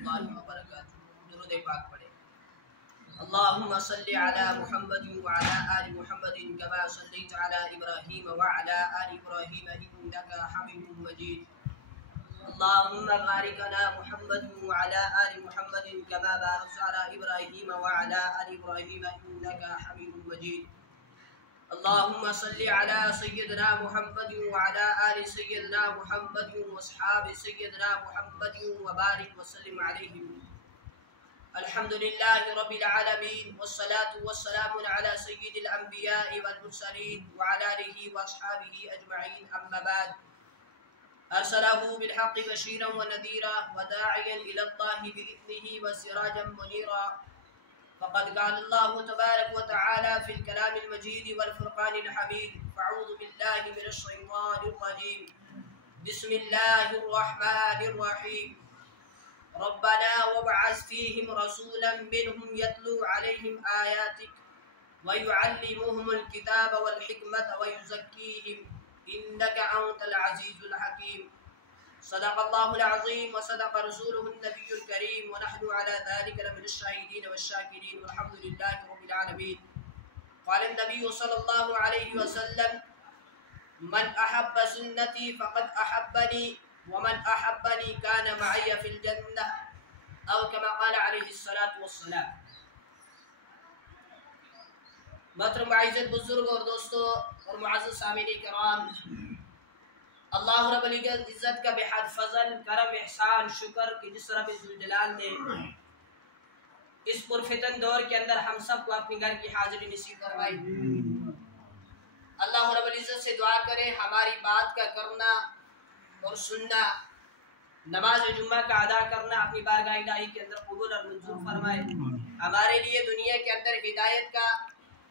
اللہ وبرکاتہ۔ درود پاک پڑھیں۔ اللهم صل على محمد وعلى آل محمد كما صليت على إبراهيم وعلى آل إبراهيم إنك حميد مجيد. اللهم بارك على محمد وعلى آل محمد كما باركت على إبراهيم وعلى آل إبراهيم إنك حميد مجيد. اللهم صل على سيدنا محمد وعلى آل سيدنا محمد وأصحاب سيدنا محمد وبارك وسلم عليهم. الحمد لله رب العالمين والصلاة والسلام على سيد الأنبياء والمرسلين وعلى آله وأصحابه أجمعين. أما بعد، أرسله بالحق بشيرا ونذيرا وداعيا إلى الله بإذنه وسراجا منيرا. فقد قال الله تبارك وتعالى في الكلام المجيد والفرقان الحميد: فأعوذ بالله من الشيطان الرجيم. بسم الله الرحمن الرحيم. ربنا وابعث فيهم رسولا منهم يتلو عليهم آياتك ويعلمهم الكتاب والحكمة ويزكيهم إنك أنت العزيز الحكيم. صدق الله العظيم وصدق رسوله النبي الكريم ونحن على ذلك لمن الشاهدين والشاكرين والحمد لله رب العالمين. قال النبي صلى الله عليه وسلم: من أحب سنتي فقد أحبني ومن أحبني كان معي في الجنة أو كما قال عليه الصلاة والسلام. محترم معزز بزرگ اور دوستو اور معزز سامعین کرام، اللہ رب العزت کا بے حد فضل، کرم، احسان، شکر کہ جس رب ذوالجلال نے اس پرفتن دور کے اندر ہم سب کو اپنے گھر کی حاضری نصیب فرمائی. اللہ رب العزت سے دعا کریں ہماری بات کا کرنا اور سننا، نماز جمعہ کا ادا کرنا اپنی بارگاہ الہی کے اندر قبول اور منظور فرمائے. ہمارے لیے دنیا کے اندر ہدایت کا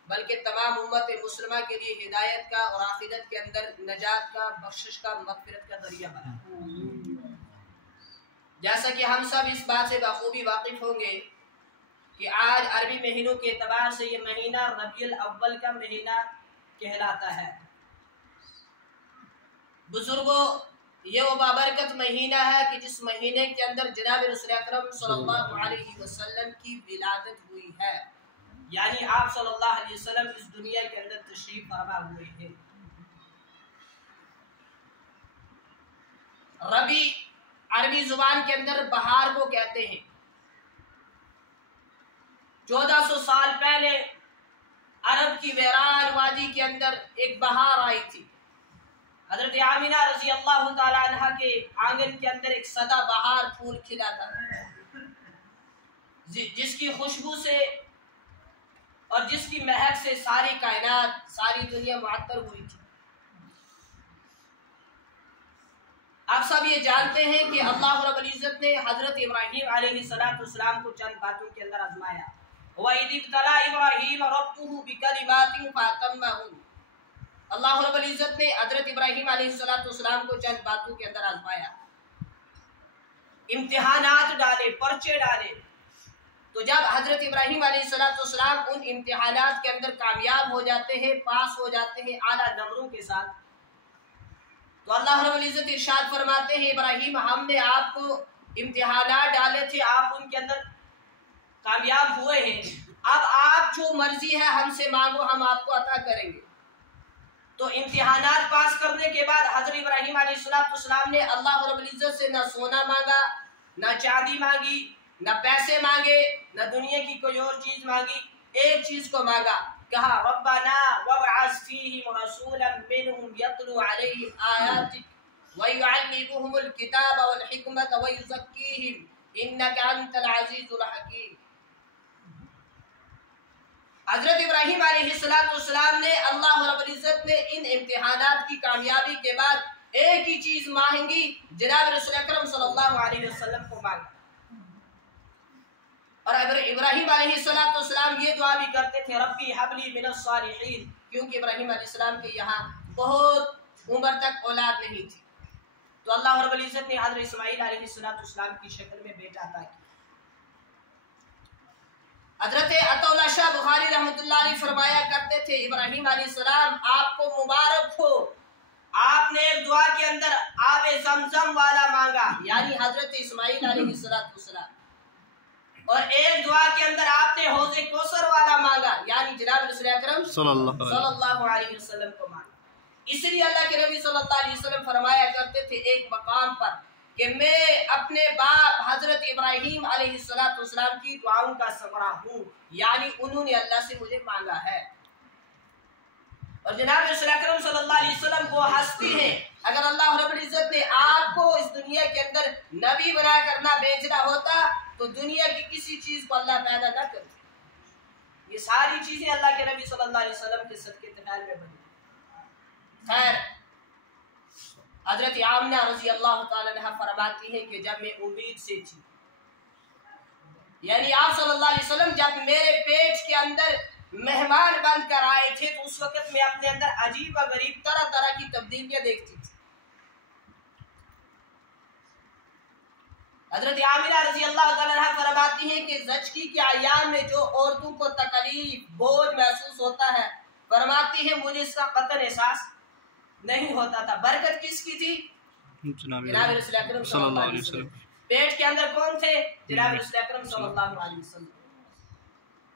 بلکہ تمام امت مسلمہ کے لیے ہدایت کا اور آخرت کے اندر نجات کا، بخشش کا، مغفرت کا ذریعہ بنا. جیسا کہ ہم سب اس بات سے بخوبی واقف ہوں گے کہ آج عربی مہینوں کے اعتبار سے یہ مہینہ ربیع الاول کا مہینہ کہلاتا ہے. بزرگوں، یہ وہ بابرکت مہینہ ہے کہ جس مہینے کے اندر جناب رسول اکرم صلی اللہ علیہ وسلم کی ولادت ہوئی ہے، یعنی آپ صلی اللہ علیہ وسلم اس دنیا کے اندر تشریف فرما ہوئے ہیں. ربیع عربی زبان کے اندر بہار کو کہتے ہیں. 1400 سال پہلے عرب کی ویران وادی کے اندر ایک بہار آئی تھی. حضرت آمینہ رضی اللہ تعالیٰ عنہ کے آنگن کے اندر ایک سدا بہار پھول کھلا تھا، جس کی خوشبو سے اور جس کی مہک سے ساری کائنات، ساری دنیا معطر ہوئی تھی. آپ سب یہ جانتے ہیں کہ اللہ رب العزت نے حضرت ابراہیم علیہ السلام کو چند باتوں کے اندر آزمایا. وَإِذِ ابْتَلَىٰ إِبْرَاهِيمَ رَبُّهُ بِكَلِمَاتٍ فَأَتَمَّهُنَّ. اللہ رب العزت نے حضرت ابراہیم علیہ السلام کو چند باتوں کے اندر آزمایا، امتحانات ڈالے، پرچے ڈالے. تو جب حضرت ابراہیم علیہ السلام ان امتحانات کے اندر کامیاب ہو جاتے ہیں، پاس ہو جاتے ہیں اعلیٰ نمبروں کے ساتھ، تو اللہ رب العزت ارشاد فرماتے ہیں: ابراہیم، ہم نے آپ کو امتحانات ڈالے تھے، آپ ان کے اندر کامیاب ہوئے ہیں، اب آپ جو مرضی ہے ہم سے مانگو، ہم آپ کو عطا کریں گے. تو امتحانات پاس کرنے کے بعد حضرت ابراہیم علیہ السلام نے اللہ رب العزت سے نہ سونا مانگا، نہ چاندی مانگی، نہ پیسے مانگے، نہ دنیا کی کوئی اور چیز مانگی. ایک چیز کو مانگا، کہا: ربنا وابعث فیہم رسولا منہم یتلو علیہم آیاتک ویعلمہم الکتاب والحکمت ویزکیہم انک انت العزیز الحکیم. حضرت ابراہیم علیہ السلام نے، اللہ رب العزت نے ان امتحانات کی کامیابی کے بعد ایک ہی چیز مانگی، جناب رسول اکرم صلی اللہ علیہ وسلم کو مانگا. اور ابراہیم علیہ السلام یہ دعا بھی کرتے تھے: ربی حبلی من الصالحین، کیونکہ ابراہیم علیہ السلام کے یہاں بہت عمر تک اولاد نہیں تھی. تو اللہ رب العزت نے حضرت اسماعیل علیہ السلام کی شکل میں بیٹا عطا کیا. حضرت عطا اللہ شاہ بخاری رحمۃ اللہ علیہ فرمایا کرتے تھے: ابراہیم علیہ السلام آپ کو مبارک ہو، آپ نے دعا کے اندر آب زمزم والا مانگا، یعنی حضرت اسماعیل علیہ السلام اور ایک دعا کے اندر آپ نے حوض کوثر والا مانگا، یعنی جناب رسول اکرم صلی اللہ علیہ وسلم کو مانگا۔ اس لیے اللہ کے نبی صلی اللہ علیہ وسلم فرمایا کرتے تھے ایک مقام پر کہ میں اپنے باپ حضرت ابراہیم علیہ السلام کی دعاؤں کا ثمرہ ہوں، یعنی انہوں نے اللہ سے مجھے مانگا ہے۔ اور جناب رسول اکرم صلی اللہ علیہ وسلم وہ ہستی ہیں، اگر اللہ رب العزت نے آپ کو اس دنیا کے اندر نبی بنا کر نہ بھیجنا ہوتا تو دنیا کی کسی چیز کو اللہ پیدا نہ کرتا۔ یہ ساری چیزیں اللہ کے نبی صلی اللہ علیہ وسلم کے صدقے تخیل میں بنی۔ خیر، حضرت آمنہ رضی اللہ تعالی عنہ فرماتی ہے کہ جب میں امید سے تھی، یعنی آپ صلی اللہ علیہ وسلم جب میرے پیٹ کے اندر مہمان بن کر آئے تھے تو اس وقت میں اپنے اندر عجیب و غریب طرح طرح کی تبدیلیاں دیکھتی تھی۔ حضرت آمنہ رضی اللہ تعالی عنہ فرماتی ہیں کہ زچگی کے ایام میں جو عورتوں کو تکلیف بوجھ محسوس ہوتا ہے، فرماتی ہے مجھے اس کا قطعاً احساس نہیں ہوتا تھا۔ برکت کس کی تھی؟ جناب رسول اکرم صلی اللہ علیہ وسلم۔ پیٹ کے اندر کون تھے؟ جناب رسول اکرم صلی اللہ علیہ وسلم۔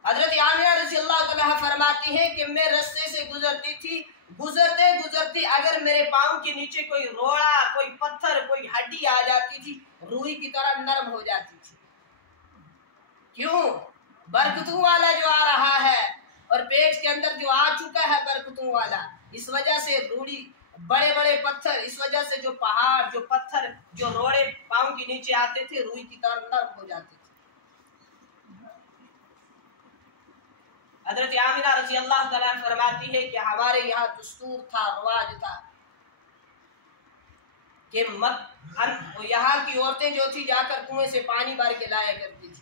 حضرت آمنہ رضی اللہ تعالیٰ فرماتی ہیں کہ میں رستے سے گزرتی تھی، گزرتے گزرتے اگر میرے پاؤں کے نیچے کوئی روڑا، کوئی پتھر، کوئی ہڈی آ جاتی تھی، روئی کی طرح نرم ہو جاتی تھی۔ کیوں؟ برکتوں والا جو آ رہا ہے اور پیٹ کے اندر جو آ چکا ہے برکتوں والا، اس وجہ سے روڑی، بڑے بڑے پتھر، اس وجہ سے جو پہاڑ، جو پتھر، جو روڑے پاؤں کے نیچے آتے تھے روئی کی طرح نرم ہو جاتے تھے۔ حضرت آمنہ رضی اللہ تعالیٰ فرماتی ہے کہ ہمارے یہاں دستور تھا، رواج تھا کہ یہاں کی عورتیں جو تھی جا کر کنویں سے پانی بھر کے لایا کرتی تھی۔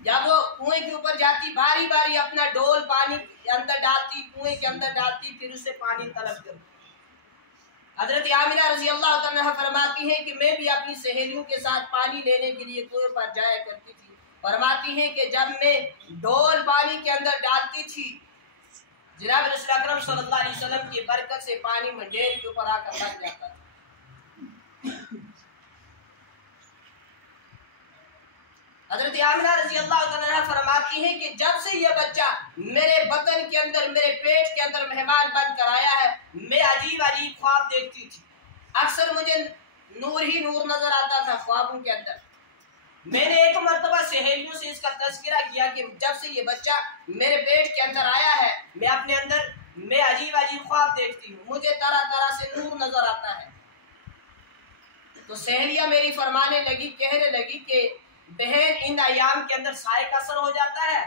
جب وہ کنویں کے اوپر جاتی باری باری اپنا ڈول پانی کے اندر ڈالتی، کنویں کے اندر ڈالتی، پھر اسے پانی طلب کرتی۔ حضرت آمنہ رضی اللہ تعالیٰ فرماتی ہے کہ میں بھی اپنی سہیلیوں کے ساتھ پانی لینے کے لیے کنویں پر جایا کرتی تھی۔ فرماتی ہے کہ جب میں ڈول پانی کے اندر ڈالتی تھی، جناب رسول اکرم صلی اللہ علیہ وسلم کی برکت سے پانی منڈیر کے اوپر آ کر لگ جاتا تھا۔ حضرت آمنہ رضی اللہ تعالیٰ فرماتی ہے کہ جب سے یہ بچہ میرے بطن کے اندر، میرے پیٹ کے اندر مہمان بن کر آیا ہے، میں عجیب عجیب خواب دیکھتی تھی۔ اکثر مجھے نور ہی نور نظر آتا تھا خوابوں کے اندر۔ میں نے ایک مرتبہ سہیلیوں سے اس کا تذکرہ کیا کہ جب سے یہ بچہ میرے پیٹ کے اندر آیا ہے میں عجیب عجیب خواب دیکھتی ہوں، مجھے طرح طرح سے نور نظر آتا ہے۔ تو سہیلیاں میری فرمانے لگی، کہنے لگی کہ بہن ان ایام کے اندر سائے کا اثر ہو جاتا ہے،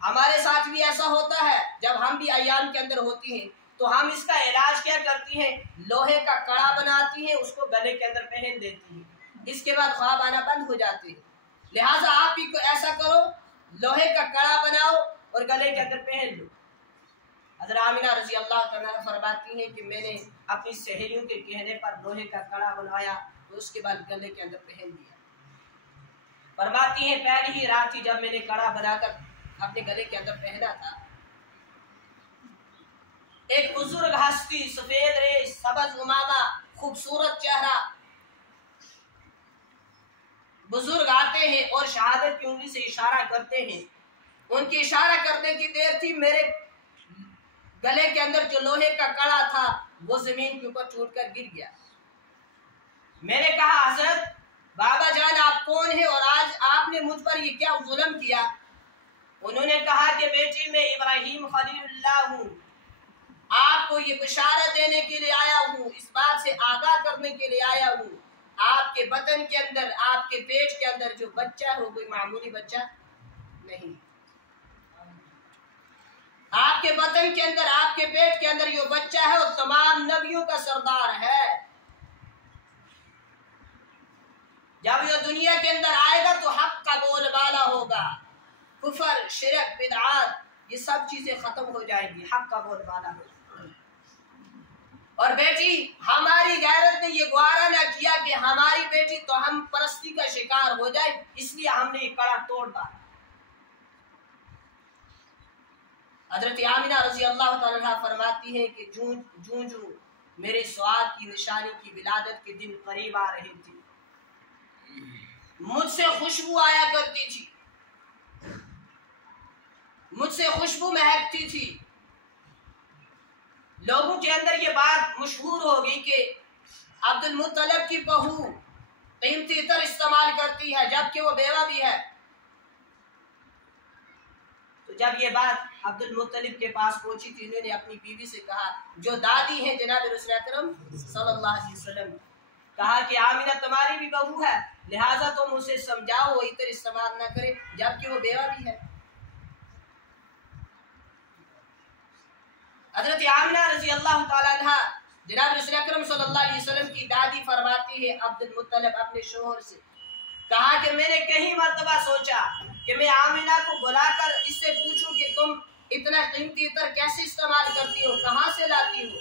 ہمارے ساتھ بھی ایسا ہوتا ہے۔ جب ہم بھی ایام کے اندر ہوتی ہیں تو ہم اس کا علاج کیا کرتی ہیں، لوہے کا کڑا بناتی ہیں، اس کو گلے کے اندر پہن دیتی ہیں، اس کے بعد خواب آنا بند ہو جاتے ہیں۔ لہٰذا آپ بھی ایسا کرو، لوہے کا کڑا بناؤ اور گلے کے اندر پہن لو۔ حضرت آمنہ رضی اللہ تعالیٰ فرماتی ہیں کہ میں نے اپنی سہیلیوں کے کہنے پر لوہے کا کڑا بنایا تو اس کے بعد گلے کے اندر پہن دیا۔ فرماتی ہیں پہلی ہی رات تھی جب میں نے کڑا بنا کر اپنے گلے کے اندر پہنا تھا، ایک بزرگ ہستی، سفید ریش، سبز امامہ، خوبصورت چہرہ، بزرگ آتے ہیں اور شہادت کی انگلی سے اشارہ کرتے ہیں۔ ان کی اشارہ کرنے کی دیر تھی، میرے گلے کے اندر جو لوہے کا کڑا تھا وہ زمین کے اوپر ٹوٹ کر گر گیا۔ میں نے کہا حضرت بابا جان آپ کون ہیں اور آج آپ نے مجھ پر یہ کیا ظلم کیا؟ انہوں نے کہا کہ بیٹی میں ابراہیم خلیل اللہ ہوں، آپ کو یہ بشارت دینے کے لیے آیا ہوں، اس بات سے آگاہ کرنے کے لیے آیا ہوں، آپ کے بطن کے اندر، آپ کے پیٹ کے اندر جو بچہ ہے وہ کوئی معمولی بچہ نہیں۔ آپ کے بطن کے اندر، آپ کے پیٹ کے اندر جو بچہ ہے وہ تمام نبیوں کا سردار ہے۔ جب یہ دنیا کے اندر آئے گا تو حق کا بول بالا ہوگا، کفر، شرک، بدعات یہ سب چیزیں ختم ہو جائیں گی، حق کا بول بالا ہوگا۔ اور بیٹی ہماری غیرت نے یہ گوارا نہ کیا کہ ہماری بیٹی تو ہم پرستی کا شکار ہو جائے، اس لیے ہم نے یہ کڑا توڑ ڈالا۔ حضرت آمنہ رضی اللہ تعالیٰ فرماتی ہے کہ جوں میرے سواد کی نشانی کی ولادت کے دن قریب آ رہے تھے، مجھ سے خوشبو آیا کرتی تھی، مجھ سے خوشبو مہکتی تھی. لوگوں کے اندر یہ بات مشہور ہو گئی کہ عبد المطلب کی بہو قیمتی عطر استعمال کرتی ہے جبکہ وہ بیوہ بھی ہے. تو جب یہ بات عبد المطلب کے پاس پہنچی تھی انہوں نے اپنی بیوی سے کہا جو دادی ہیں جناب رسول اکرم صلی اللہ علیہ وسلم, کہا کہ آمینہ تمہاری بھی بہو ہے لہٰذا تم اسے سمجھاؤ وہ عطر استعمال نہ کرے جبکہ وہ بیوہ بھی ہے. حضرت آمنہ رضی اللہ تعالیٰ عنہ جناب رسول اکرم صلی اللہ علیہ وسلم کی دادی فرماتی ہے عبد المطلب اپنے شوہر سے, کہا کہ میں نے کئی مرتبہ سوچا کہ میں آمنہ کو بلا کر اس سے پوچھوں کہ تم اتنا قیمتی عطر کیسے استعمال کرتی ہو, کہاں سے لاتی ہو.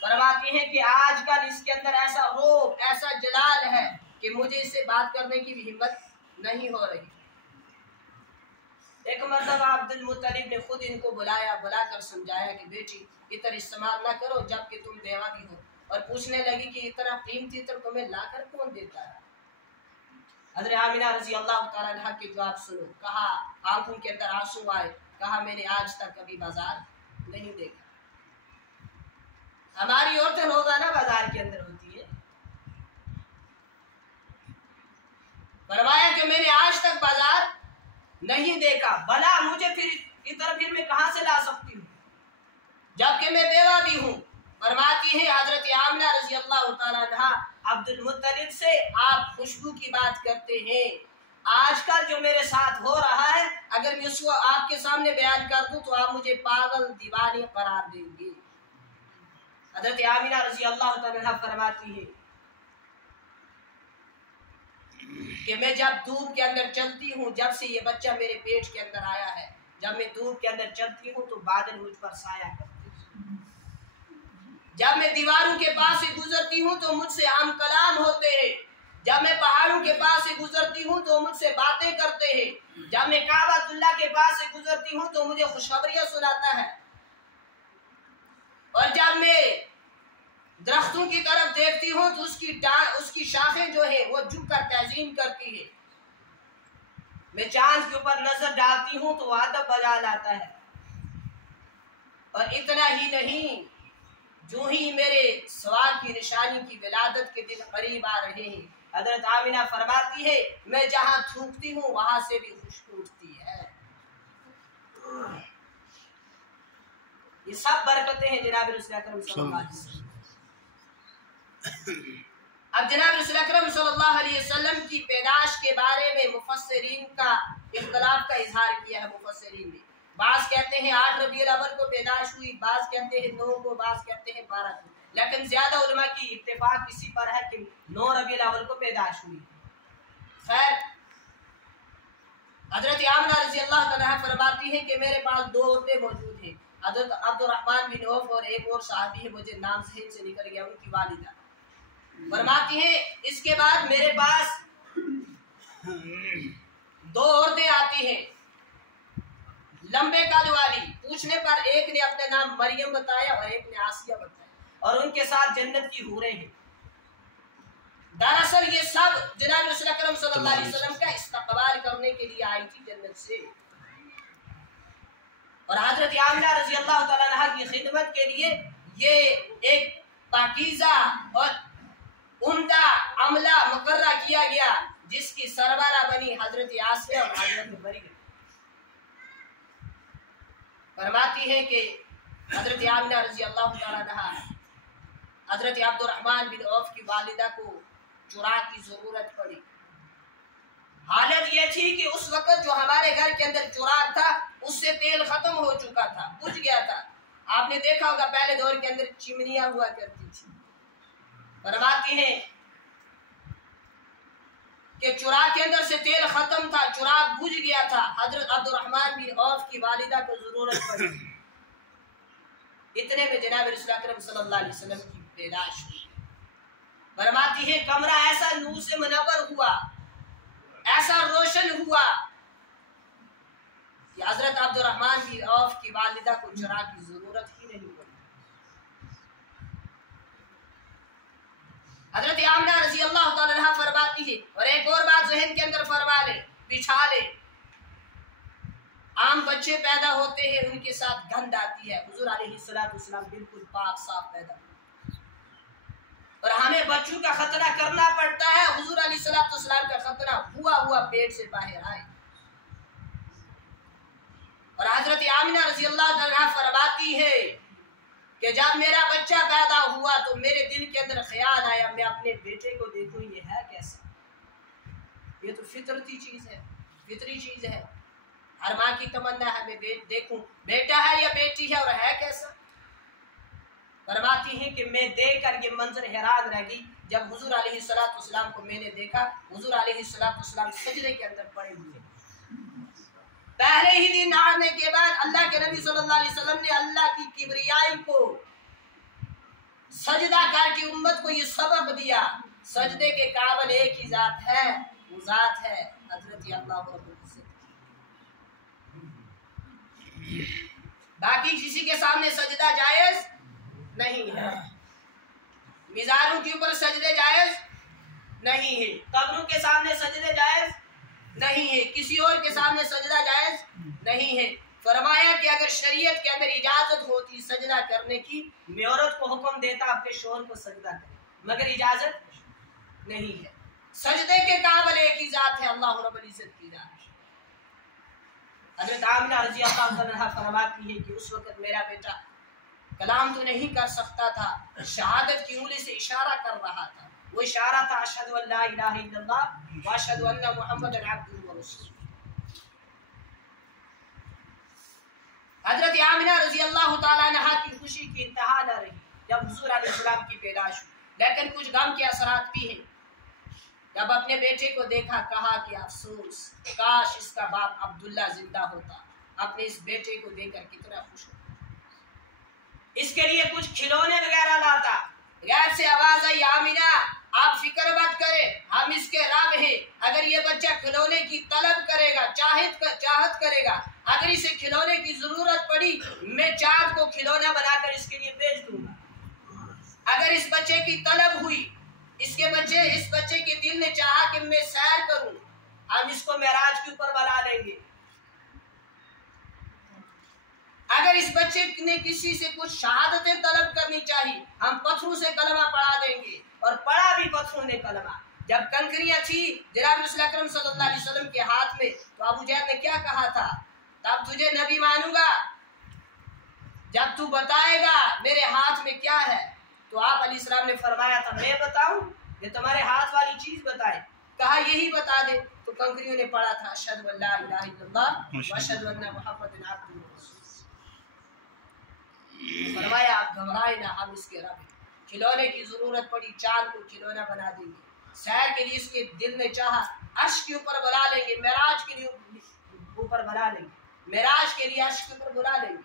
فرماتی ہیں کہ آج کل اس کے اندر ایسا روب ایسا جلال ہے کہ مجھے اس سے بات کرنے کی بھی ہمت نہیں ہو رہی. ایک مرتبہ عبد المطلب نے خود ان کو بلا کر سمجھایا کہ بیٹی عطر استعمال نہ کرو جبکہ تم بیوہ بھی ہو, اور پوچھنے لگی کہ اتنا قیمتی عطر تمہیں لا کر کون دیتا ہے. حضرت آمنہ رضی اللہ تعالیٰ عنہ کے جواب سنو. کہا آنکھوں کے اندر آنسو آئے, کہا میں نے آج تک کبھی بازار نہیں دیکھا. ہماری عورتیں روزانہ بازار کے اندر ہوتی ہے. فرمایا کہ میں نے آج تک بازار نہیں دیکھا, بلا مجھے پھر میں کہاں سے لا سکتی ہوں جبکہ میں بیوہ بھی ہوں. فرماتی ہے حضرت آمنہ رضی اللہ تعالیٰ عنہ عبد المطلب سے آپ خوشبو کی بات کرتے ہیں, آج کل جو میرے ساتھ ہو رہا ہے اگر میں اس کو آپ کے سامنے بیان کر دوں تو آپ مجھے پاگل دیوانی قرار دیں گے. حضرت آمنہ رضی اللہ تعالیٰ عنہ فرماتی ہے کہ میں جب دھوپ کے اندر چلتی ہوں, جب سے یہ بچہ میرے پیٹ کے اندر آیا ہے, جب میں دھوپ کے اندر چلتی ہوں تو بادل مجھ پر سایہ کرتے ہیں. جب میں دیواروں کے پاس سے گزرتی ہوں تو مجھ سے ہم کلام ہوتے ہیں. جب میں پہاڑوں کے پاس سے گزرتی ہوں تو مجھ سے باتیں کرتے ہیں. جب میں کعبہ اللہ کے پاس سے گزرتی ہوں تو مجھے خوشخبریاں سناتا ہے. اور جب میں درختوں کی طرف دیکھتی ہوں تو اس کی شاخیں جو ہے وہ جھک کر تعظیم کرتی ہے. میں چاند کے اوپر نظر ڈالتی ہوں تو ادب بجا لاتا ہے. اور اتنا ہی نہیں, جو ہی میرے سوال کی نشانی کی ولادت کے دن قریب آ رہے ہیں, حضرت آمنہ فرماتی ہے میں جہاں تھوکتی ہوں وہاں سے بھی خوشبو اٹھتی ہے. یہ سب برکتیں ہیں جناب رسول اکرم صلی اللہ علیہ وسلم. اب جناب رسول اکرم صلی اللہ علیہ وسلم کی پیدائش کے بارے میں مفسرین کا اختلاف کا اظہار کیا ہے. مفسرین نے بعض کہتے ہیں 8 ربیع الاول کو پیدائش ہوئی, بعض کہتے ہیں 9 کو, بعض کہتے ہیں 12 کو, لیکن زیادہ علماء کی اتفاق اسی پر ہے کہ 9 ربیع الاول کو پیدائش ہوئی. خیر, حضرت آمنہ رضی اللہ تعالیٰ فرماتی ہیں کہ میرے پاس 2 عورتیں موجود ہیں, حضرت عبد الرحمن بن عوف اور ایک اور صحابی ہے, مجھے نام ذہن سے نکل گیا, ان کی والدہ. فرماتی ہیں اس کے بعد میرے پاس 2 عورتیں آتی ہیں لمبے قد والی. پوچھنے پر ایک نے اپنا نام مریم بتایا اور ایک نے آسیہ بتایا, اور ان کے ساتھ جنت کی حوریں ہیں. دراصل یہ سب جناب رسول اکرم صلی اللہ علیہ وسلم کا استقبال کرنے کے لیے آئی تھی جنت سے, اور حضرت آمنہ رضی اللہ تعالیٰ عنہ کی خدمت کے لیے یہ ایک پاکیزہ اور عمدہ عملہ مقررہ کیا گیا جس کی سربراہ بنی حضرت آسیہ اور حضرت مریم. فرماتی ہے کہ حضرت آمنہ رضی اللہ تعالیٰ عنہ حضرت عبد الرحمن بن عوف کی والدہ کو چراغ کی ضرورت پڑی. حالت یہ تھی کہ اس وقت جو ہمارے گھر کے اندر چراغ تھا اس سے تیل ختم ہو چکا تھا, بجھ گیا تھا. آپ نے دیکھا ہوگا پہلے دور کے اندر چمنیاں ہوا کرتی تھی. فرماتی ہیں کہ چراغ کے اندر سے تیل ختم تھا, چراغ بجھ گیا تھا. حضرت عبد الرحمن بن عوف کی والدہ کو ضرورت پڑی. اتنے میں جناب رسول اکرم صلی اللہ علیہ وسلم کی پیدائش ہوئی. فرماتی ہے کمرہ ایسا نور سے منور ہوا, ایسا روشن ہوا کہ حضرت عبد الرحمن بن عوف کی والدہ کو چراغ کی ضرورت ہی نہیں پڑی. حضرت آمنہ رضی اللہ تعالیٰ عنہ فرماتی ہے, اور ایک اور بات ذہن کے اندر فرما لے, بچھا لے, عام بچے پیدا ہوتے ہیں ان کے ساتھ گند آتی ہے، حضور علیہ السلام بالکل پاک صاف پیدا ہوتے ہیں، اور ہمیں بچوں کا ختنہ کرنا پڑتا ہے، حضور علیہ السلام کا ختنہ ہوا پیٹ سے باہر آئے۔ اور حضرت آمنہ رضی اللہ عنہا فرماتی ہے کہ جب میرا بچہ پیدا ہوا تو میرے دل کے اندر خیال آیا میں اپنے بیٹے کو دیکھوں یہ ہے کیسا، یہ تو فطرتی چیز ہے، فطری چیز ہے، ہر ماں کی تمنا ہے میں دیکھوں بیٹا ہے یا بیٹی ہے اور ہے کیسا۔ فرماتی ہیں کہ میں دیکھ کر یہ منظر حیران رہ گئی، جب حضور علیہ السلام کو میں نے دیکھا، حضور علیہ السلام سجدے کے اندر پڑے ہوئے، پہلے ہی دن آنے کے بعد اللہ کے نبی صلی اللہ علیہ وسلم نے اللہ کی کبریائی کو سجدہ کر کے امت کو یہ سبق دیا، سجدے کے قابل ایک ہی ذات ہے، وہ ذات ہے حضرت اللہ رب العزت۔ باقی کسی کے سامنے سجدہ جائز نہیں ہے، مزاروں کے اوپر سجدے جائز نہیں ہے، قبروں کے سامنے سجدے جائز نہیں ہے، کسی اور کے سامنے سجدہ جائز نہیں ہے۔ فرمایا کہ اگر شریعت کے اندر اجازت ہوتی سجدہ کرنے کی، میں عورت کو حکم دیتا اپنے شوہر کو سجدہ کرے، مگر اجازت نہیں ہے۔ سجدے کے قابل ایک ہی ذات ہے، اللہ رب العزت کی ذات ہے۔ حضرت آمنہ رضی اللہ عنہا فرماتی ہے کہ اس وقت میرا بیٹا کلام تو نہیں کر سکتا تھا، شہادت کی انگلی سے اشارہ کر رہا تھا، وہ اشارہ تھا اشہد ان لا الہ الا اللہ واشہد ان محمد عبدہ ورسولہ۔ حضرت آمنہ رضی اللہ تعالیٰ عنہا کی خوشی کی انتہا نہ رہی جب حضور علیہ السلام کی پیدائش ہوئی، لیکن کچھ غم کے اثرات بھی ہیں۔ جب اپنے بیٹے کو دیکھا کہا کہ افسوس کاش اس کا باپ عبداللہ زندہ ہوتا، اپنے اس بیٹے کو دیکھ کر کتنا خوش ہوتا، اس کے لیے کچھ کھلونے وغیرہ لاتا۔ غیر سے آواز آئی آمنہ آپ فکر مت کریں، ہم اس کے رب ہیں، اگر یہ بچہ کھلونے کی طلب کرے گا چاہت کرے گا، اگر اسے کھلونے کی ضرورت پڑی میں چاند کو کھلونا بنا کر اس کے لیے بھیج دوں گا۔ اگر اس بچے کی طلب ہوئی، اس بچے کے دل نے چاہا کہ میں سیر کروں، ہم اس کو معراج کے اوپر بنا لیں گے۔ اگر اس بچے نے کسی سے کچھ شہادتیں طلب کرنی چاہی، ہم پتھروں سے کلمہ پڑھا دیں گے، اور پڑھا بھی پتھروں نے کلمہ۔ جب کنکریاں تھی جناب رسول اکرم صلی اللہ علیہ وسلم کے ہاتھ میں تو ابو جہل نے کیا کہا تھا، تب تجھے نبی مانوں گا جب تو بتائے گا میرے ہاتھ میں کیا ہے۔ تو آپ علیہ السلام نے فرمایا تھا میں بتاؤں کہ تمہارے ہاتھ والی چیز بتائے، کہا یہی بتا دے، تو کنکریوں نے پڑھا تھا اشہد ان لا الہ الا اللہ واشہد ان محمد عبدہ ورسولہ۔ فرمایا آپ گھبرائے نہ، ہم اس کے رب ہیں، کھلونے کی ضرورت پڑی چاند کو کھلونا بنا دیں گے، سیر کے لیے اس کے دل نے چاہا عرش کے اوپر بلا لیں گے، معراج کے لیے اوپر بلا لیں گے، معراج کے لیے عرش کے اوپر بلا لیں گے۔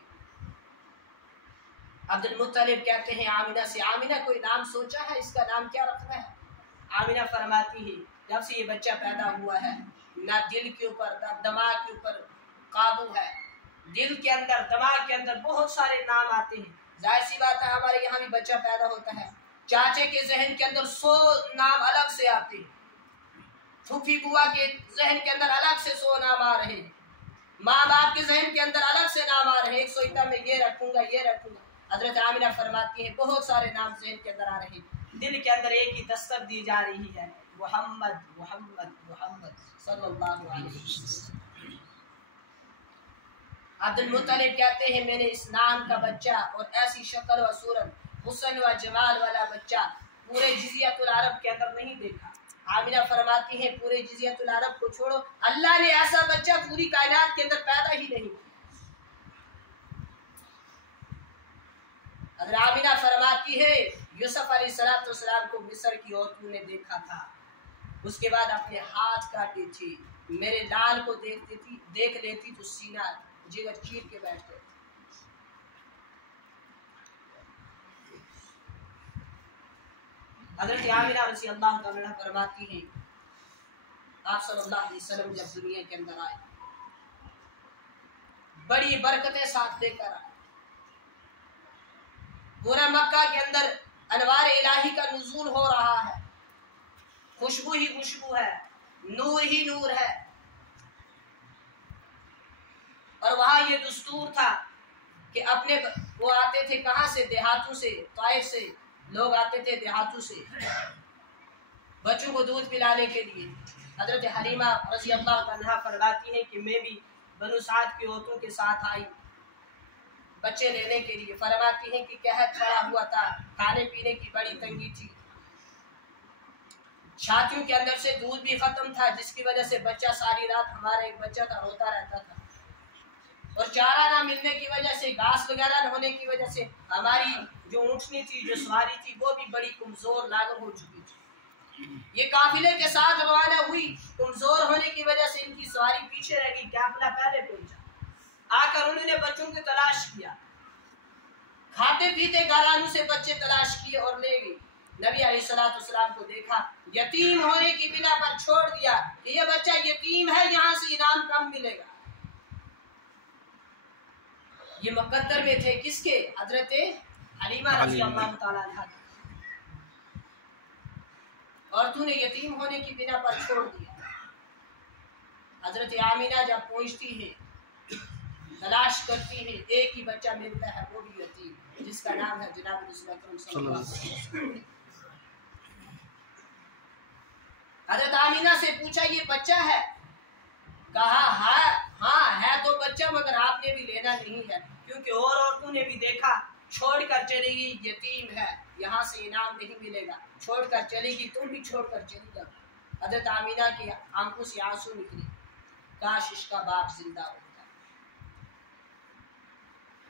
عبد المطلب کہتے ہیں آمنہ سے، آمنہ کوئی نام سوچا ہے اس کا نام کیا رکھنا ہے؟ آمنہ فرماتی ہے جب سے یہ بچہ پیدا ہوا ہے نہ دل کے اوپر نہ دماغ کے اوپر قابو ہے، دل کے اندر دماغ کے اندر بہت سارے نام آتے ہیں، ظاہر سی بات ہے ہمارے یہاں بھی بچہ پیدا ہوتا ہے، چاچے کے ذہن کے اندر 100 نام الگ سے آتے ہیں، پھوپھی بوا کے ذہن کے اندر الگ سے 100 نام آ رہے ہیں، ماں باپ کے ذہن کے اندر الگ سے نام آ رہے ہیں، ایک سوچتا میں یہ رکھوں گا یہ رکھوں گا۔ حضرت آمنہ فرماتی ہیں بہت سارے نام ذہن کے اندر آ رہے ہیں، دل کے اندر ایک ہی دستک دی جا رہی ہے، محمد محمد محمد صلی اللہ علیہ وسلم۔ عبد المطلب کہتے ہیں میں نے اس نام کا بچہ اور ایسی شکل و صورت حسن و جمال والا بچہ پورے جزیرۃ العرب کے اندر نہیں دیکھا۔ آمنہ فرماتی ہے پورے جزیرۃ العرب کو چھوڑو، اللہ نے ایسا بچہ پوری کائنات کے اندر پیدا ہی نہیں کیا۔ حضرت آمنہ فرماتی ہے یوسف علیہ السلام کو مصر کی عورتوں نے دیکھا تھا، اس کے بعد اپنے ہاتھ کاٹے تھی، میرے لال کو دیکھ لیتی تو سینہ جگر چیر کے بیٹھتے تھے۔ حضرت آمنہ رضی اللہ عنہا فرماتی ہیں آپ صلی اللہ علیہ وسلم جب دنیا کے اندر آئے بڑی برکتیں ساتھ لے کر آئے، پورا مکہ کے اندر انوار الہی کا نزول ہو رہا ہے، خوشبو ہی خوشبو ہے، نور ہی نور ہے، اور دستور تھا کہ اپنے وہ آتے تھے کہاں سے؟ دیہاتوں سے، طائف سے لوگ آتے تھے دیہاتوں سے بچوں کو دودھ پلانے کے لیے۔ حضرت حلیمہ رضی اللہ عنہا فرماتی ہیں کہ میں بھی بنو سعد کی عورتوں کے ساتھ آئی بچے لینے کے لیے۔ فرماتی ہیں کہ قحط پڑا ہوا تھا، کھانے پینے کی بڑی تنگی تھی، چھاتیوں کے اندر سے دودھ بھی ختم تھا، جس کی وجہ سے بچہ ساری رات، ہمارا ایک بچہ تھا، روتا رہتا تھا، اور چارہ نہ ملنے کی وجہ سے، گھاس وغیرہ نہ ہونے کی وجہ سے ہماری جو اونٹنی تھی، جو سواری تھی، وہ بھی بڑی کمزور لاغر ہو چکی تھی۔ یہ قافلے کے ساتھ روانہ ہوئی، کمزور ہونے کی وجہ سے ان کی سواری پیچھے رہ گئی، قافلہ پہلے پہنچا۔ آ کر انہوں نے بچوں کو تلاش کیا، کھاتے پیتے گھرانوں سے بچے تلاش کیے اور لے گئے۔ نبی علیہ الصلوۃ والسلام کو دیکھا، یتیم ہونے کی بنا پر چھوڑ دیا کہ یہ بچہ یتیم ہے، یہاں سے انعام کم ملے گا۔ یہ مقدر میں تھے کس کے؟ حضرت حلیمہ رضی اللہ تعالیٰ عنہ۔ اور تو نے یتیم ہونے کی بنا پر چھوڑ دیا۔ حضرت آمینہ جب پہنچتی ہے، تلاش کرتی ہے، ایک ہی بچہ ملتا ہے، وہ بھی یتیم، جس کا نام ہے جناب رسول اکرم صلی اللہ علیہ وسلم۔ حضرت آمینہ سے پوچھا یہ بچہ ہے؟ کہا ہاں ہے تو بچہ، مگر آپ نے بھی لینا نہیں ہے، کیونکہ اور عورتوں نے بھی دیکھا، چھوڑ کر چلے گی، یتیم ہے، یہاں سے انعام نہیں ملے گا، چھوڑ کر چلے گی، تم بھی چھوڑ کر چلی جاؤ۔ حضرت آمینہ کی آنکھوں سے آنسو نکلے، کاش اس کا باپ زندہ ہوتا۔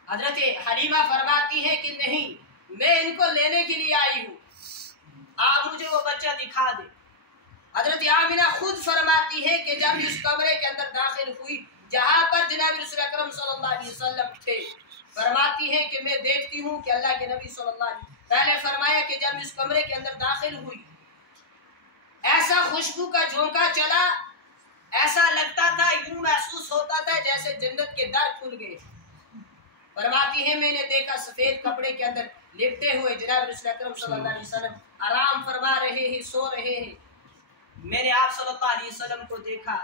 حضرت حلیمہ فرماتی ہے کہ نہیں، میں ان کو لینے کے لیے آئی ہوں، آپ مجھے وہ بچہ دکھا دے۔ حضرت آمینہ خود فرماتی ہے کہ جب اس کمرے کے اندر داخل ہوئی جہاں پر جناب رسول اکرم صلی اللہ علیہ وسلم تھے، فرماتی ہے کہ میں دیکھتی ہوں کہ اللہ کے نبی صلی اللہ علیہ وسلم، پہلے فرمایا کہ جب اس کمرے کے اندر داخل ہوئی ایسا خوشبو کا جھونکا چلا، ایسا لگتا تھا، یوں محسوس ہوتا تھا جیسے جنت کے در کھل گئے۔ فرماتی ہے میں نے دیکھا سفید کپڑے کے اندر لپٹے ہوئے جناب رسول اکرم صلی اللہ علیہ وسلم آرام فرما رہے ہیں، سو رہے ہیں۔ میں نے آپ صلی اللہ علیہ وسلم کو دیکھا۔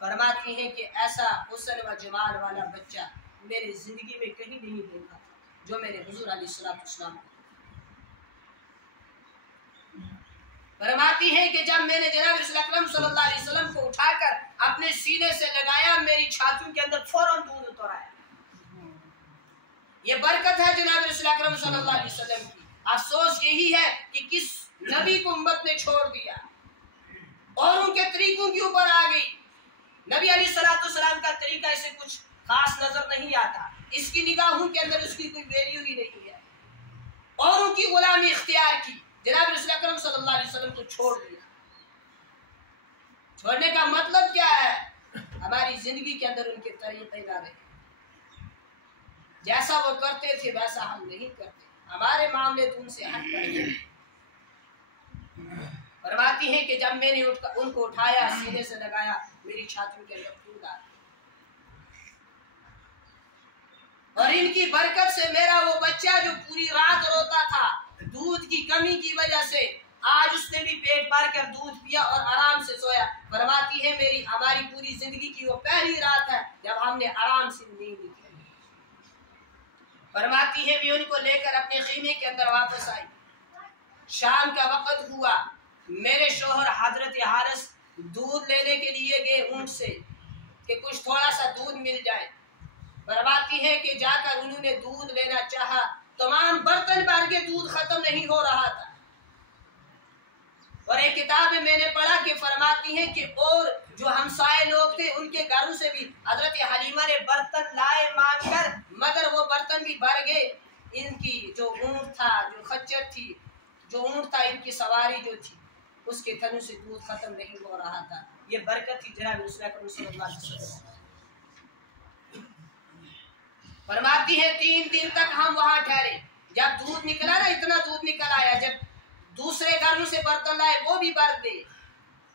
فرماتی ہیں کہ ایسا حسن و جمال والا بچہ میری زندگی میں کہیں نہیں دیکھا جو میں نے حضور علیہ السلام کو۔ فرماتی ہے کہ جب میں نے جناب رسول اکرم صلی اللہ علیہ وسلم کو اٹھا کر اپنے سینے سے لگایا، میری چھاتیوں کے اندر فوراً دودھ اتر آیا۔ یہ برکت ہے جناب رسول اکرم صلی اللہ علیہ وسلم کی۔ افسوس یہی ہے کہ کس نبی کو امت نے چھوڑ دیا اور ان کے طریقوں کے اوپر آ گئی۔ نبی علیہ السلام کا طریقہ اسے کچھ خاص نظر نہیں آتا، اس کی نگاہوں کے اندر اس کی کوئی ویلیو ہی نہیں ہے، اور ان کی غلامی اختیار کی، جناب رسول اکرم صلی اللہ علیہ وسلم کو چھوڑ دیا۔ چھوڑنے کا مطلب کیا ہے؟ ہماری زندگی کے اندر ان کے طریقے نہ رہے، جیسا وہ کرتے تھے ویسا ہم نہیں کرتے، ہمارے معاملے تو ان سے ہٹ کر ہیں۔ فرماتی ہے کہ جب میں نے ان کو اٹھایا، سینے سے لگایا، میری چھاتیوں کے اندر دودھ آیا، اور ان کی برکت سے میرا وہ بچہ جو پوری رات روتا تھا دودھ کی کمی کی وجہ سے، آج اس نے بھی پیٹ بھر کر دودھ پیا اور آرام سے سویا۔ فرماتی ہے ہماری پوری زندگی کی وہ پہلی رات ہے جب ہم نے آرام سے نیند کی۔ فرماتی ہے میں ان کو لے کر اپنے خیمے کے اندر واپس آئی۔ شام کا وقت ہوا، میرے شوہر حضرت حارث دودھ لینے کے لیے گئے اونٹ سے کہ کچھ تھوڑا سا دودھ مل جائے۔ فرماتی ہے کہ جا کر انہوں نے دودھ لینا چاہا، تمام برتن بھر کے دودھ ختم نہیں ہو رہا تھا۔ اور ایک کتاب میں نے پڑھا کہ فرماتی ہے کہ اور جو ہمسائے لوگ تھے ان کے گھروں سے بھی حضرت حلیمہ نے برتن لائے مانگ کر، مگر وہ برتن بھی بھر گئے۔ ان کی جو اونٹ تھا، جو خچر تھی، جو اونٹ تھا، ان کی سواری جو تھی، اس کے تھنوں سے دودھ ختم نہیں ہو رہا تھا۔ یہ برکت تھی جناب رسول اکرم صلی اللہ علیہ وسلم۔ فرماتی ہے 3 دن تک ہم وہاں ٹھہرے، جب دودھ نکلا نا، اتنا دودھ نکل آیا، جب دوسرے گھروں سے برتن لائے وہ بھی بھر دے۔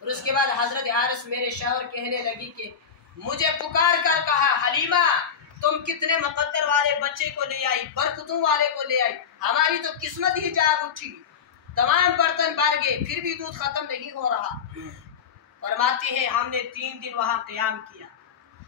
اور اس کے بعد حضرت حارث میرے شوہر کہنے لگی کہ مجھے پکار کر کہا، حلیمہ تم کتنے مقدر والے بچے کو لے آئی، برکتوں والے کو لے آئی، ہماری تو قسمت ہی جاگ اٹھی، تمام برتن بھر گئے پھر بھی دودھ ختم نہیں ہو رہا۔ فرماتی ہے ہم نے 3 دن وہاں قیام کیا،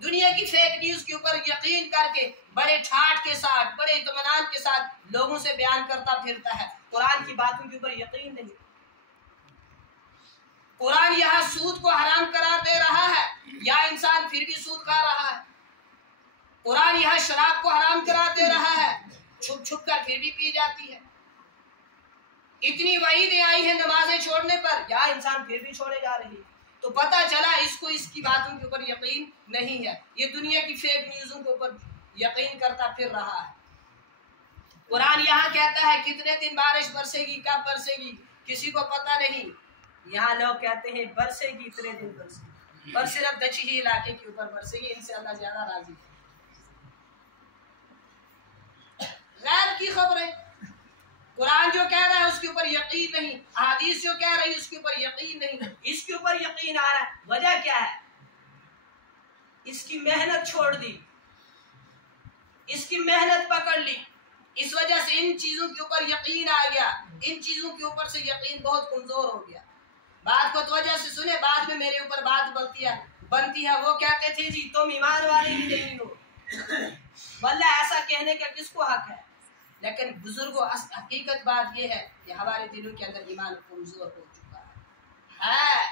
دنیا کی فیک نیوز کے اوپر یقین کر کے بڑے ٹھاٹ کے ساتھ بڑے اطمینان کے ساتھ لوگوں سے بیان کرتا پھرتا ہے، قرآن کی باتوں کے اوپر یقین نہیں۔ قرآن یہاں سود کو حرام قرار دے رہا ہے، یا انسان پھر بھی سود کھا رہا ہے۔ قرآن یہاں شراب کو حرام قرار دے رہا ہے، چھپ چھپ کر پھر بھی پی جاتی ہے۔ اتنی وعیدیں آئی ہیں نمازیں چھوڑنے پر، یا انسان پھر بھی چھوڑے جا رہی ہے۔ تو پتہ چلا اس کو اس کی باتوں کے اوپر یقین نہیں ہے، یہ دنیا کی فیک نیوزوں کے اوپر یقین کرتا پھر رہا ہے۔ قرآن یہاں کہتا ہے کتنے دن بارش برسے گی، کب برسے گی کسی کو پتہ نہیں، یہاں لوگ کہتے ہیں برسے گی اتنے دن برسے گی، اور صرف دچہی علاقے کے اوپر برسے گی، ان سے اللہ زیادہ راضی ہے۔ غیب کی خبریں، قرآن جو کہہ رہا ہے اس کے اوپر یقین نہیں، احادیث جو کہہ رہی ہے اس کے اوپر یقین نہیں، اس کے اوپر یقین آ رہا ہے۔ وجہ کیا ہے؟ اس کی محنت چھوڑ دی، اس کی محنت پکڑ لی، اس وجہ سے ان چیزوں کے اوپر یقین آ گیا، ان چیزوں کے اوپر سے یقین بہت کمزور ہو گیا۔ بات کو توجہ سے سنے، بعد میں میرے اوپر بات بنتی ہے، وہ کہتے تھے جی تم ایمان والے ہی نہیں ہو، واللہ ایسا کہنے کا کس کو حق ہے؟ لیکن بزرگوں حقیقت بات یہ ہے کہ ہمارے دلوں کے اندر ایمان کمزور ہو چکا ہے۔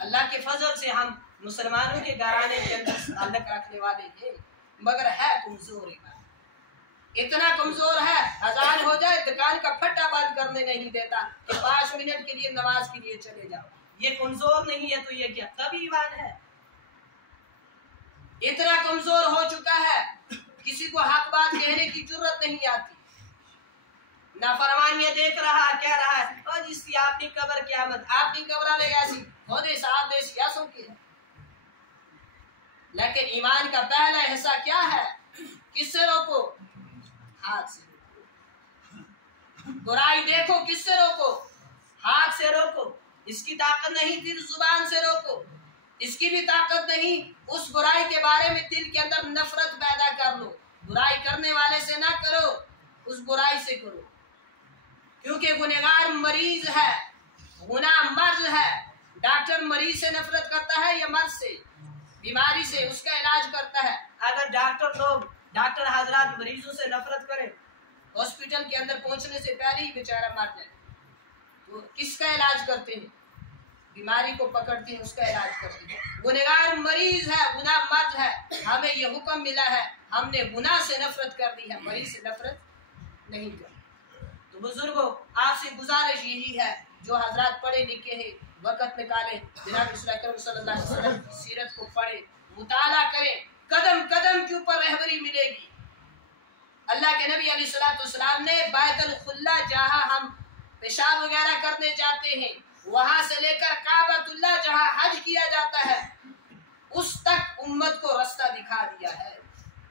اللہ کے فضل سے ہم مسلمانوں کے گھرانے کے اندر تعلق رکھنے والے ہیں، مگر ہے کمزور ایمان، اتنا کمزور ہے اذان ہو جائے دکان کا پھٹا بند کرنے نہیں دیتا کہ 5 منٹ کے لیے نماز کے لیے چلے جاؤ۔ یہ کمزور نہیں ہے تو یہ کیا کبھی ایمان ہے؟ اتنا کمزور ہو چکا ہے کسی کو حق بات کہنے کی جرت نہیں آتی، نافرمانیاں دیکھ رہا کہہ رہا ہے اور جس کی آپ کی قبر قیامت آپ کی قبر لے ایسی خودے صاحب دے سیاسوں کی ہے۔ لیکن ایمان کا پہلا حصہ کیا ہے؟ کس سے روکو؟ ہاتھ سے روکو۔ برائی دیکھو کس سے روکو؟ ہاتھ سے روکو۔ اس کی طاقت نہیں دل زبان سے روکو، اس کی بھی طاقت نہیں اس برائی کے بارے میں دل کے اندر نفرت پیدا کر لو، برائی کرنے والے سے نہ کرو، اس برائی سے کرو، کیونکہ گنہگار مریض ہے، گناہ مرض ہے۔ ڈاکٹر مریض سے نفرت کرتا ہے یا مرض سے؟ بیماری سے، اس کا علاج کرتا ہے۔ اگر ڈاکٹر حضرات مریضوں سے نفرت کریں، ہاسپٹل کے اندر پہنچنے سے پہلے ہی بیچارہ مر جائے، تو کس کا علاج کرتے ہیں؟ بیماری کو پکڑتے ہیں، اس کا علاج کرتے ہیں۔ گنہگار مریض ہے، گناہ مرض ہے، ہمیں یہ حکم ملا ہے، ہم نے گناہ سے نفرت کر دی ہے، مریض سے نفرت نہیں کر۔ تو بزرگوں آپ سے گزارش یہی ہے، جو حضرات پڑھے لکھے ہیں وقت نکالیں، جناب رسول اکرم صلی اللہ علیہ وسلم کی سیرت کو پڑھیں، مطالعہ کریں، قدم قدم کے اوپر رہبری ملے گی۔ اللہ کے نبی علیہ السلام نے بیت الخلا جہاں ہم پیشاب وغیرہ کرنے جاتے ہیں، وہاں سے لے کر کعبۃ اللہ جہاں حج کیا جاتا ہے، اس تک امت کو رستہ دکھا دیا ہے۔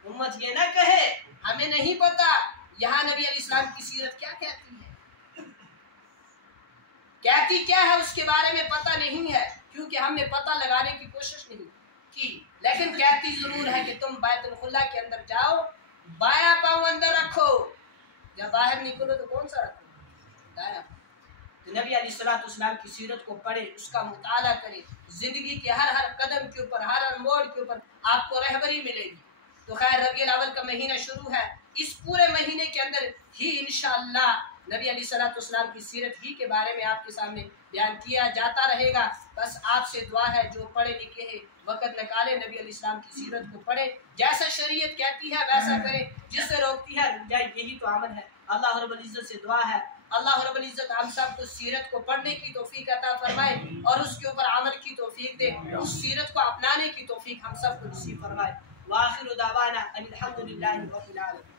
امت یہ نہ کہے ہمیں نہیں پتا یہاں نبی علیہ السلام کی سیرت کیا کہتی ہے، کہتی کیا ہے اس کے بارے میں پتہ نہیں ہے، کیونکہ ہم نے پتہ لگانے کی کوشش نہیں کی، لیکن کہتی ضرور ہے کہ تم بیت الخلا کے اندر جاؤ، بایاں پاؤں اندر رکھو، جب باہر نکلو تو کون سا رکھو؟ دایاں پاؤں۔ تو نبی علیہ السلام کی سیرت کو پڑھے، اس کا مطالعہ کرے، زندگی کے ہر قدم کے اوپر، ہر موڑ کے اوپر آپ کو رہبری ملے گی۔ تو خیر ربیع الاول کا مہینہ شروع ہے، اس پورے مہینے کے اندر ہی انشاءاللہ نبی علیہ السلام کی سیرت ہی کے بارے میں آپ کے سامنے بیان کیا جاتا رہے گا۔ بس آپ سے دعا ہے جو پڑھے لکھے ہیں وقت نکالے، نبی علیہ السلام کی سیرت کو پڑھے، جیسا شریعت کہتی ہے ویسا کرے، جس سے روکتی ہے یہی تو عمل ہے۔ اللہ رب العزت سے دعا ہے اللہ رب العزت ہم سب کو سیرت کو پڑھنے کی توفیق عطا فرمائے اور اس کے اوپر عمل کی توفیق دے، اس سیرت کو اپنانے کی توفیق ہم سب کو نصیب فرمائے۔ وآخر دعوانا ان الحمد للہ رب العالمین۔